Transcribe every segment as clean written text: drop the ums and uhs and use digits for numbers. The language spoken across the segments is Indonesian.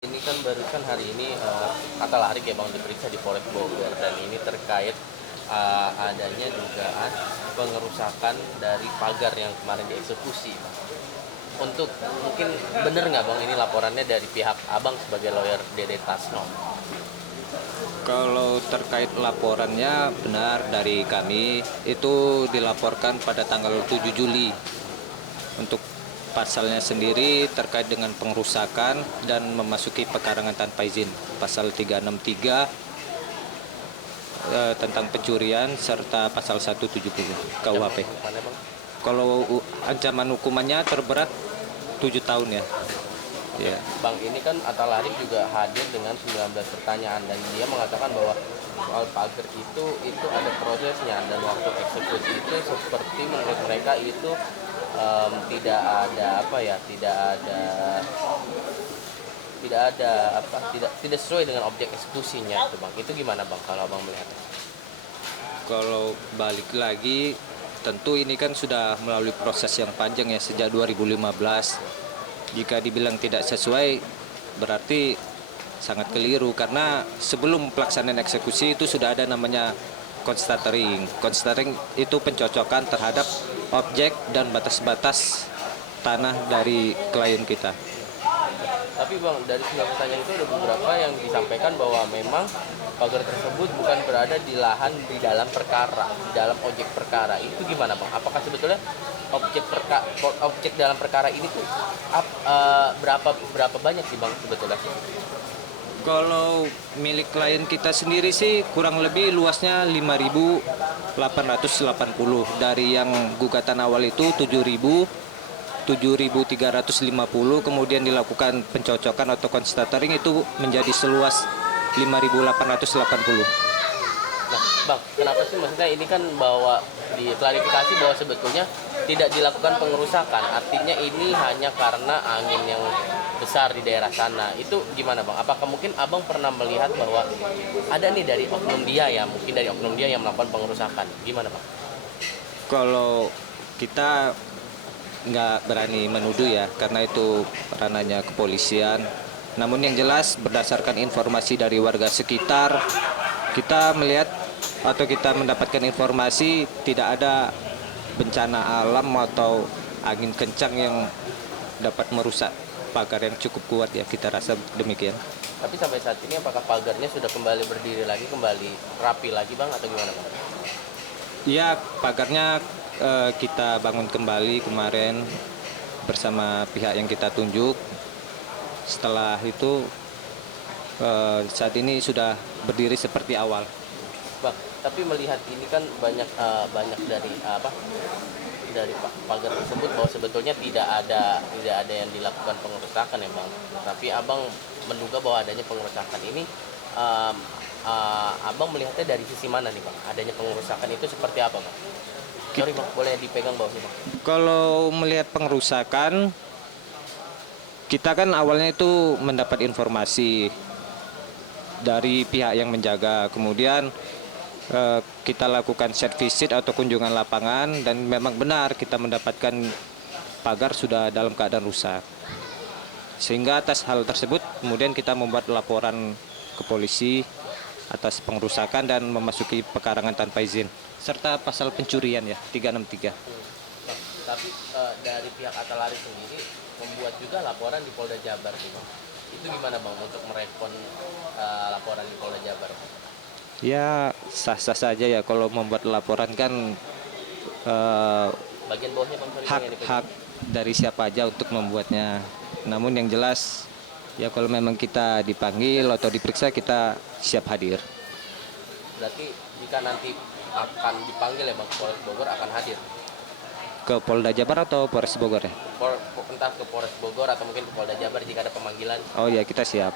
Ini kan barusan hari ini Atta Larik ya Bang diperiksa di Polres Bogor dan ini terkait adanya dugaan pengerusakan dari pagar yang kemarin dieksekusi, Bang. Untuk mungkin bener nggak Bang ini laporannya dari pihak Abang sebagai lawyer Dede Tasno? Kalau terkait laporannya benar dari kami itu dilaporkan pada tanggal 7 Juli. Untuk pasalnya sendiri terkait dengan pengerusakan dan memasuki pekarangan tanpa izin. Pasal 363 tentang pencurian serta pasal 170 KUHP. Hukumannya, Bang? Kalau ancaman hukumannya terberat 7 tahun ya. Ya. Bang, ini kan Atta Larik juga hadir dengan 19 pertanyaan dan dia mengatakan bahwa soal pagar itu ada prosesnya dan waktu eksekusi itu seperti menurut mereka itu tidak ada apa ya, tidak sesuai dengan objek eksekusinya itu Bang. Itu gimana Bang kalau Abang melihatnya? Kalau balik lagi, tentu ini kan sudah melalui proses yang panjang ya sejak 2015. Jika dibilang tidak sesuai, berarti sangat keliru karena sebelum pelaksanaan eksekusi itu sudah ada namanya constatering. Constatering itu pencocokan terhadap objek dan batas-batas tanah dari klien kita. Tapi Bang, dari semua pertanyaan itu ada beberapa yang disampaikan bahwa memang pagar tersebut bukan berada di lahan di dalam perkara, di dalam objek perkara. Itu gimana Bang? Apakah sebetulnya objek dalam perkara ini tuh berapa banyak sih Bang sebetulnya? Kalau milik klien kita sendiri sih kurang lebih luasnya 5.880 dari yang gugatan awal itu 7.350, kemudian dilakukan pencocokan atau constatering itu menjadi seluas 5.880. Nah, Bang, kenapa sih maksudnya ini kan bahwa diklarifikasi bahwa sebetulnya tidak dilakukan pengerusakan, artinya ini hanya karena angin yang besar di daerah sana. Itu gimana Bang? Apakah mungkin Abang pernah melihat bahwa ada nih dari oknum dia ya, mungkin dari oknum dia yang melakukan pengerusakan? Gimana Bang? Kalau kita nggak berani menuduh ya karena itu ranahnya kepolisian. Namun yang jelas berdasarkan informasi dari warga sekitar, kita melihat atau kita mendapatkan informasi tidak ada bencana alam atau angin kencang yang dapat merusak pagar yang cukup kuat ya, kita rasa demikian. Tapi sampai saat ini apakah pagarnya sudah kembali berdiri lagi, kembali rapi lagi Bang atau gimana Bang? Ya, pagarnya kita bangun kembali kemarin bersama pihak yang kita tunjuk. Setelah itu saat ini sudah berdiri seperti awal. Bang, tapi melihat ini kan banyak dari pagar tersebut bahwa sebetulnya tidak ada yang dilakukan pengerusakan ya Bang. Tapi Abang menduga bahwa adanya pengerusakan ini um, Abang melihatnya dari sisi mana nih Bang? Adanya pengerusakan itu seperti apa Bang? Sorry Bang, boleh dipegang bawah sih Bang. Kalau melihat pengerusakan, kita kan awalnya itu mendapat informasi dari pihak yang menjaga. Kemudian kita lakukan site visit atau kunjungan lapangan dan memang benar kita mendapatkan pagar sudah dalam keadaan rusak. Sehingga atas hal tersebut kemudian kita membuat laporan ke polisi atas pengerusakan dan memasuki pekarangan tanpa izin serta pasal pencurian ya 363. Bang, tapi dari pihak Atta Larik sendiri membuat juga laporan di Polda Jabar nih Bang. Itu gimana Bang untuk merespon laporan di Polda Jabar? Ya sah-sah saja ya kalau membuat laporan kan Bagian bawahnya Bang, sorry Bang, yang dipegang. hak dari siapa aja untuk membuatnya. Namun yang jelas ya kalau memang kita dipanggil atau diperiksa kita siap hadir. Berarti jika nanti akan dipanggil ya Bang, Polres Bogor akan hadir. Ke Polda Jabar atau Polres Bogor ya? Entah ke Polres Bogor atau mungkin ke Polda Jabar jika ada pemanggilan. Oh ya kita siap.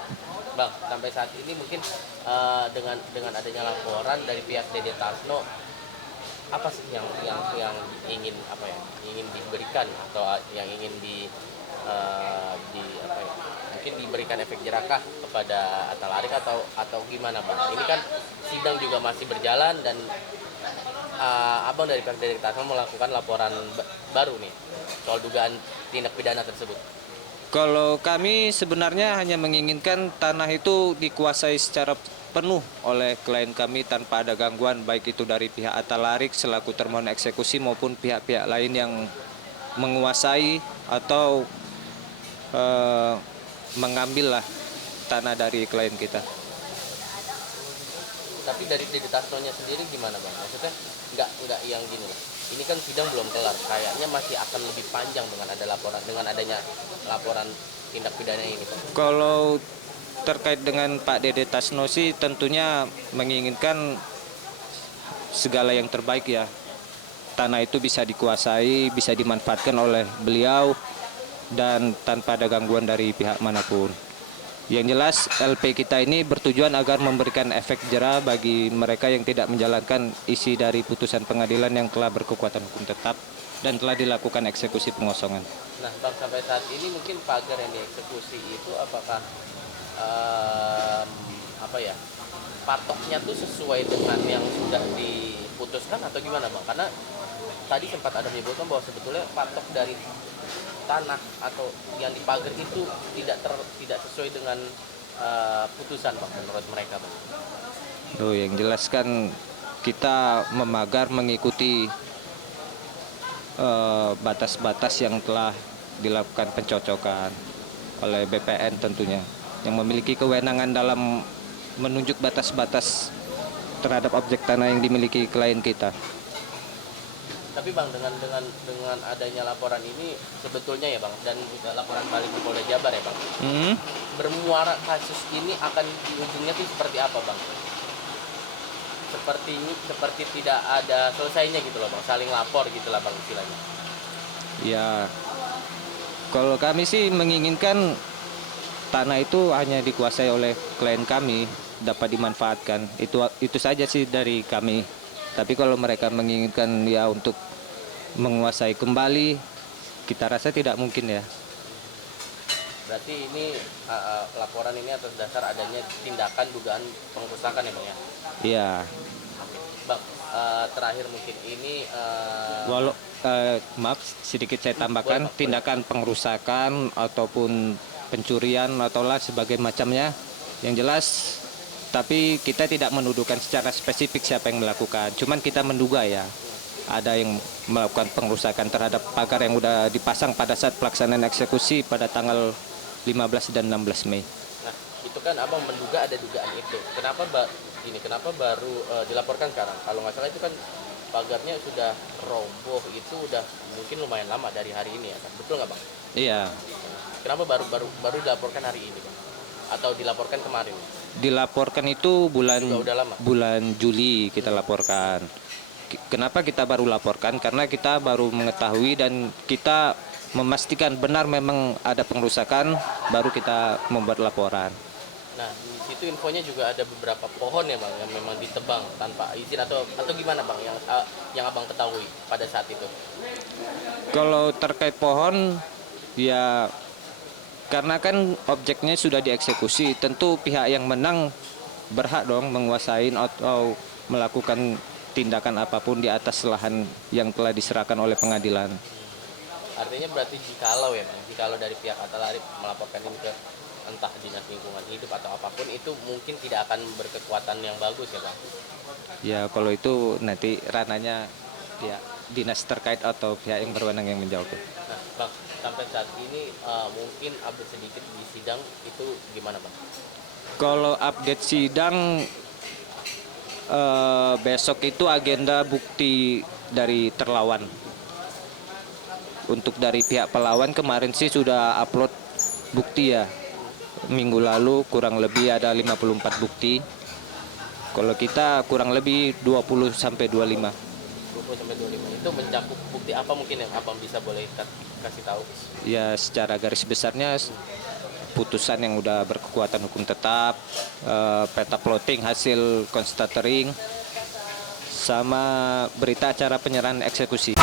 Bang, sampai saat ini mungkin dengan adanya laporan dari pihak Dede Tasno, apa sih yang ingin ingin diberikan atau yang ingin mungkin diberikan efek jerakah kepada Atta Larik atau gimana Bang? Ini kan sidang juga masih berjalan dan Abang dari pihak Dede Tasno melakukan laporan baru nih soal dugaan tindak pidana tersebut. Kalau kami sebenarnya hanya menginginkan tanah itu dikuasai secara penuh oleh klien kami tanpa ada gangguan, baik itu dari pihak Atalarik selaku termohon eksekusi maupun pihak-pihak lain yang menguasai atau eh, mengambil lah tanah dari klien kita. Tapi dari Tasnonya sendiri gimana bang? Maksudnya nggak yang gini lah. Ini kan sidang belum kelar, kayaknya masih akan lebih panjang dengan adanya laporan tindak pidana ini. Bang. Kalau terkait dengan Pak Dede Tasno sih tentunya menginginkan segala yang terbaik ya. Tanah itu bisa dikuasai, bisa dimanfaatkan oleh beliau dan tanpa ada gangguan dari pihak manapun. Yang jelas LP kita ini bertujuan agar memberikan efek jera bagi mereka yang tidak menjalankan isi dari putusan pengadilan yang telah berkekuatan hukum tetap dan telah dilakukan eksekusi pengosongan. Nah bang, sampai saat ini mungkin pagar yang dieksekusi itu apakah apa ya, patoknya tuh sesuai dengan yang sudah diputuskan atau gimana bang? Karena tadi sempat ada menyebutkan bahwa sebetulnya patok dari tanah atau yang dipagar itu tidak sesuai dengan putusan bang menurut mereka bang. Yang jelas kan kita memagar mengikuti batas-batas yang telah dilakukan pencocokan oleh BPN tentunya, yang memiliki kewenangan dalam menunjuk batas-batas terhadap objek tanah yang dimiliki klien kita. Tapi bang, dengan adanya laporan ini sebetulnya ya bang, dan juga laporan balik ke Polda Jabar ya bang, bermuara kasus ini akan di ujungnya tuh seperti apa bang? Seperti tidak ada selesainya gitu loh bang, saling lapor gitu lah bang istilahnya. Ya, kalau kami sih menginginkan tanah itu hanya dikuasai oleh klien kami, dapat dimanfaatkan. Itu saja sih dari kami. Tapi kalau mereka menginginkan ya untuk menguasai kembali, kita rasa tidak mungkin ya. Berarti ini laporan ini atas dasar adanya tindakan dugaan pengrusakan ya bang ya? Iya. Bang, terakhir mungkin ini maaf sedikit saya tambahkan, boleh, tindakan pengrusakan ataupun pencurian atau lah sebagai macamnya, yang jelas. Tapi kita tidak menuduhkan secara spesifik siapa yang melakukan. Cuman kita menduga ya, ada yang melakukan pengrusakan terhadap pagar yang sudah dipasang pada saat pelaksanaan eksekusi pada tanggal 15 dan 16 Mei. Nah, itu kan abang menduga ada dugaan itu. Kenapa baru dilaporkan sekarang? Kalau nggak salah itu kan pagarnya sudah roboh, itu udah mungkin lumayan lama dari hari ini ya kan? Betul nggak bang? Iya. Kenapa baru dilaporkan hari ini bang? Atau dilaporkan kemarin? Dilaporkan itu udah lama. bulan Juli kita laporkan. Kenapa kita baru laporkan? Karena kita baru mengetahui dan kita memastikan benar memang ada pengrusakan, baru kita membuat laporan. Nah, di situ infonya juga ada beberapa pohon ya bang yang memang ditebang tanpa izin atau gimana bang yang abang ketahui pada saat itu? Kalau terkait pohon, ya karena kan objeknya sudah dieksekusi, tentu pihak yang menang berhak dong menguasai atau melakukan tindakan apapun di atas lahan yang telah diserahkan oleh pengadilan. Artinya berarti jikalau dari pihak Atalarik melaporkan ini ke entah dinas lingkungan hidup atau apapun, itu mungkin tidak akan berkekuatan yang bagus ya bang? Ya kalau itu nanti ranahnya ya dinas terkait atau pihak yang berwenang yang menjawab. Nah bang, sampai saat ini mungkin update sedikit di sidang itu gimana bang? Kalau update sidang besok itu agenda bukti dari terlawan. Untuk dari pihak pelawan kemarin sih sudah upload bukti ya. Minggu lalu kurang lebih ada 54 bukti. Kalau kita kurang lebih 20 sampai 25. 20 sampai 25 itu mencakup bukti apa mungkin yang abang bisa boleh kasih tahu? Ya secara garis besarnya putusan yang udah berkekuatan hukum tetap, peta plotting hasil konstatering, sama berita acara penyerahan eksekusi.